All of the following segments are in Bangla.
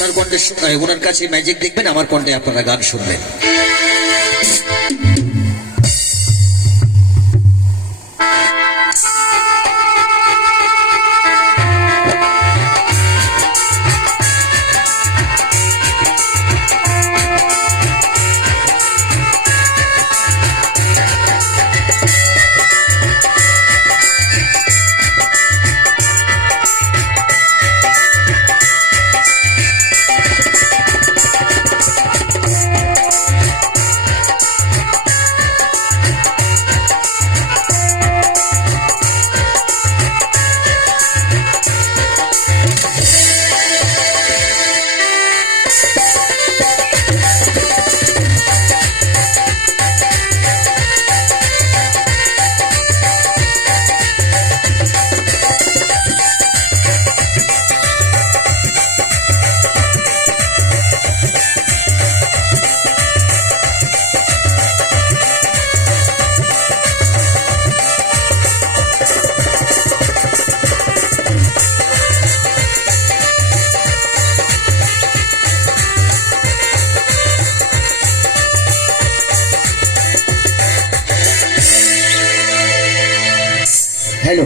ওনার কণ্ঠে ওনার কাছে ম্যাজিক দেখবেন, আমার কণ্ঠে আপনারা গান শুনবেন। হ্যালো,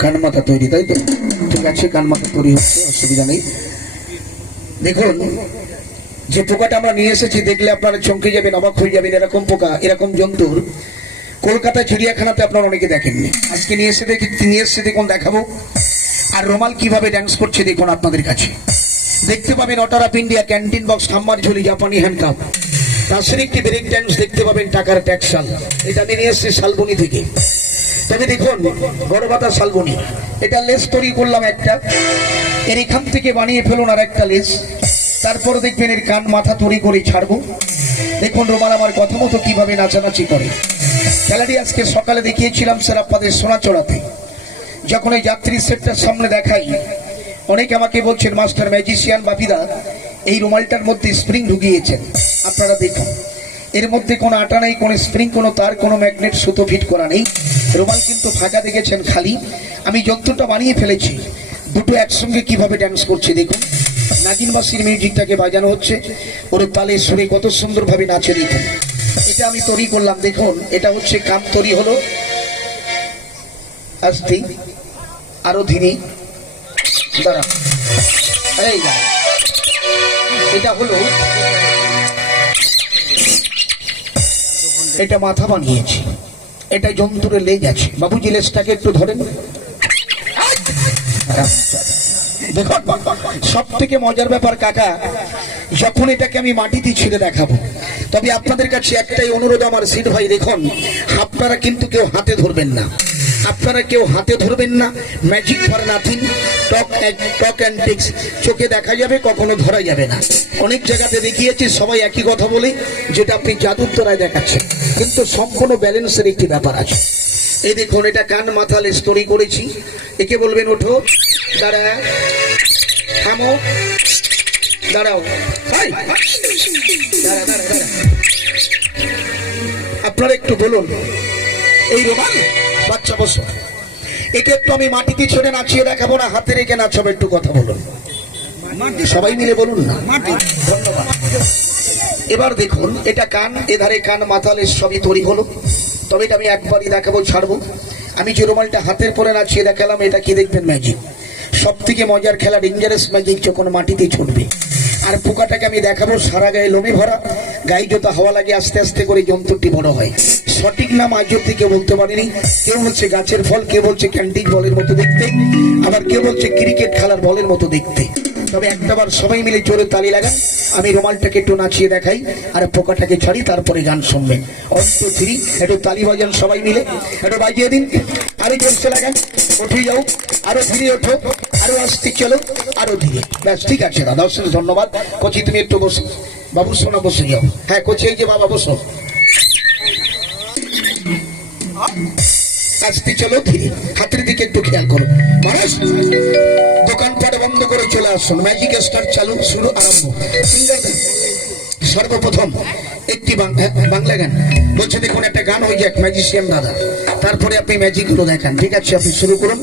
কান মাথা তৈরি, তাই তো? ঠিক আছে, কান মাথা তৈরি হচ্ছে, অসুবিধা নেই। দেখুন, যে পোকাটা আমরা নিয়ে এসেছি দেখলে আপনারা চমকে যাবেন, অবাক হয়ে যাবেন। এরকম পোকা, এরকম জন্তুর কলকাতা চিড়িয়াখানাতে আপনারা অনেকে দেখেননি। আজকে নিয়ে এসে দেখুন, দেখাবো। আর রোমাল কিভাবে ডান্স করছে দেখুন আপনাদের কাছে। দেখতে পাবেন অটার অফ ইন্ডিয়া, ক্যান্টিন বক্স, হাম্মার ঝুলি, জাপানি হ্যান্ডকাপ, তাছাড়া একটি ব্রেক ডান্স দেখতে পাবেন, টাকার ট্যাক্সাল। এটা আমি নিয়ে এসেছি শালবনি থেকে। তবে দেখুন, গড়বাতা শালবনি, এটা লেস তৈরি করলাম একটা, এর এখান থেকে বানিয়ে ফেলুন আর একটা লেস। তারপর দেখবেন এর কান মাথা তৈরি করে ছাড়বো। দেখুন রোমাল আমার কথা মতো কিভাবে নাচানাচি করে। খেলাটি আজকে সকালে দেখিয়েছিলাম স্যার আপনাদের সোনাচড়াতে। যখন এই যাত্রী সেটটার সামনে দেখাই, অনেকে আমাকে বলছেন মাস্টার ম্যাজিশিয়ান বাপিদা এই রুমালটার মধ্যে স্প্রিং ঢুকিয়েছেন। আপনারা দেখুন, এর মধ্যে কোনো আটা নেই, কোনো স্প্রিং, কোনো তার, কোনো ম্যাগনেট, সুতো ফিট করা নেই। রুমাল কিন্তু ফাঁকা দেখেছেন খালি। আমি যন্ত্রটা বানিয়ে ফেলেছি, দুটো একসঙ্গে কিভাবে ডান্স করছে দেখুন। নাগিনবাসীর মিউজিকটাকে বাজানো হচ্ছে, ওর তালে সুরে কত সুন্দরভাবে নাচে দেখুন। এটা আমি তৈরি করলাম দেখুন। এটা হচ্ছে কাম তৈরি হলো, আস্তে আরো ধীরে, দাঁড়া, এই এটা হলো, এটা মাথা বানিয়েছি, এটা যন্ত্রের লেজ আছে। বাবুজি লেজটাকে একটু ধরেন। দেখুন, সব থেকে মজার ব্যাপার কাকা, যখন এটাকে আমি মাটিতে ছেড়ে দেখাবো, তবে আপনাদের কাছে একটাই অনুরোধ আমার সিট ভাই, দেখুন আপনারা কিন্তু কেউ হাতে ধরবেন না, আপনারা কেউ হাতে ধরবেন না। Magic for nothing, talk and ticks, চোখে দেখা যাবে, কখনো ধরা যাবে না। অনেক জায়গাতে দেখিয়েছি, সবাই একই কথা বলে, যেটা আপনি জাদুর দ্বারায় দেখাচ্ছেন, কিন্তু সম্পূর্ণ ব্যালেন্সের একটি ব্যাপার আছে। এই দেখুন, এটা কান মাথা লেস তৈরি করেছি। একে বলবেন ওঠো, দাঁড়া, থামো, দাঁড়াও, আপনারা একটু বলুন, এই রোমাল বাচ্চা বসো, এটা একটু আমি মাটিতে ছেড়ে নাচিয়ে দেখাবো না হাতে রেখে নাচাবো? একটু কথা বলুন, সবাই মিলে বলুন না। ধন্যবাদ। এবার দেখুন, এটা কান, এধারে কান, মাথা, লেজ সবই তৈরি হলো। তবে এটা আমি একবারই দেখাবো, ছাড়বো। আমি যে রুমালটা হাতের পরে নাচিয়ে দেখালাম, এটা কি দেখবেন ম্যাজিক। সব থেকে মজার খেলা ডেঞ্জারাস ম্যাজিক, যখন মাটিতে ছুটবে। আর পোকাটাকে আমি দেখাবো সারা গায়ে লোমে ভরা, গায়ে যত হাওয়া লাগে আস্তে আস্তে করে যন্ত্রটি বড় হয়। সঠিক নাম আজ অব্দি কেউ বলতে পারেনি। কেউ বলছে গাছের ফল, কেউ বলছে ক্যান্ডিড বলের মতো দেখতে, আবার কেউ বলছে ক্রিকেট খেলার বলের মতো দেখতে। তবে একটাবার সবাই মিলে জোরে তালি লাগান, আমি রুমালটাকে একটু নাচিয়ে দেখাই আর পোকাটাকে ছাড়ি, তারপরে গান শুনবেন। 1 2 3, একটু তালি বাজান সবাই মিলে, একটু বাজিয়ে দিন, আরো জোরসে লাগান, উঠে যাও, আরো ধীরে ওঠো, আরো আসতে চলো, আরো ধীরে। ব্যাস, ঠিক আছে দাদা, অশেষ ধন্যবাদ। কোচি তুমি একটু বসো, বাবু সোনা বসে যাও। হ্যাঁ কোচি, এই যে বাবা বসো, আসতে চলো ধীরে, হাতের দিকে একটু খেয়াল করো। মানুষ দোকানপাট বন্ধ করে চলে আসুন, ম্যাজিক স্টার্ট চালু, শুরু, আরম্ভ। সর্বপ্রথম একটি বাংলা গান বলছে, দেখুন একটা গান হয়ে যাক ম্যাজিশিয়ান দাদা, তারপরে আপনি ম্যাজিক গুলো দেখান। ঠিক আছে, আপনি শুরু করুন।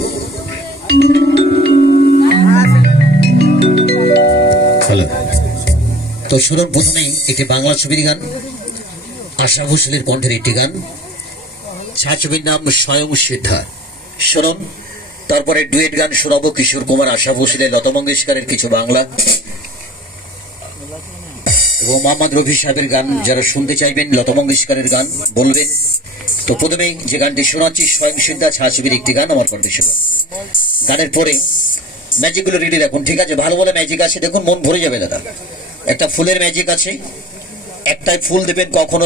তো শুনুন প্রথমেই একটি বাংলা ছবির গান, আশা ভোসলের কণ্ঠের একটি গান, ছায়াছবির নাম স্বয়ং সিদ্ধা। শুনুন, তারপরে ডুয়েট গান শোনাবো কিশোর কুমার, আশা ভোসলে, লতা মঙ্গেশকরের কিছু বাংলা এবং মোহাম্মদ রফি সাহেবের গান। যারা শুনতে চাইবেন লতা মঙ্গেশকরের গান বলবেন। তো প্রথমে যে গানটি শোনাচ্ছি স্বয়ং সিদ্ধা, ছায়াছবির একটি গান, আমার কণ্ঠে শুনুন। গানের পরে ম্যাজিকগুলো রেডি রাখুন, ঠিক আছে? ভালো ভালো ম্যাজিক আছে, দেখুন মন ভরে যাবে দাদা। একটা ফুলের ম্যাজিক আছে, একটাই ফুল দেবেন, কখনো